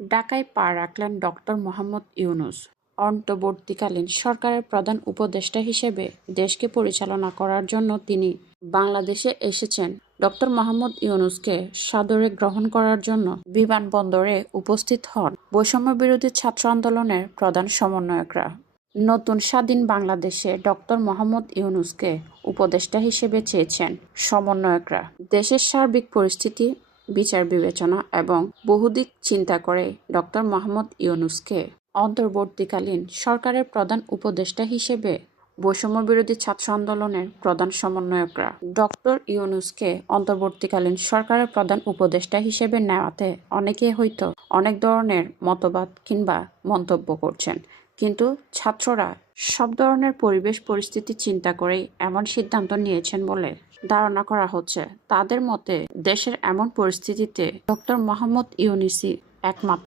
ঢাকায় পা রাখলেন ডক্টর মোহাম্মদ ইউনূস। অন্তর্বর্তীকালীন সরকারের প্রধান উপদেষ্টা হিসেবে দেশকে পরিচালনা করার জন্য তিনি বাংলাদেশে এসেছেন। ডক্টর মোহাম্মদ ইউনূসকে সাদরে গ্রহণ করার জন্য বিমানবন্দরে উপস্থিত হন বৈষম্যবিরোধী ছাত্র আন্দোলনের প্রধান সমন্বয়করা। নতুন স্বাধীন বাংলাদেশে ডক্টর মোহাম্মদ ইউনূসকে উপদেষ্টা হিসেবে চেয়েছেন সমন্বয়করা। দেশের সার্বিক পরিস্থিতি বিচার বিবেচনা এবং বহুদিক চিন্তা করে ডক্টর মোহাম্মদ ইউনূসকে অন্তর্বর্তীকালীন সরকারের প্রধান উপদেষ্টা হিসেবে বৈষম্যবিরোধী ছাত্র আন্দোলনের প্রধান সমন্বয়করা ডক্টর ইউনূসকে অন্তর্বর্তীকালীন সরকারের প্রধান উপদেষ্টা হিসেবে নেওয়াতে অনেকে হয়তো অনেক ধরনের মতবাদ কিংবা মন্তব্য করছেন, কিন্তু ছাত্ররা সব ধরনের পরিবেশ পরিস্থিতি চিন্তা করেই এমন সিদ্ধান্ত নিয়েছেন বলে ধারণা করা হচ্ছে। তাদের মতে দেশের এমন পরিস্থিতিতে ডক্টর মোহাম্মদ ইউনূসই একমাত্র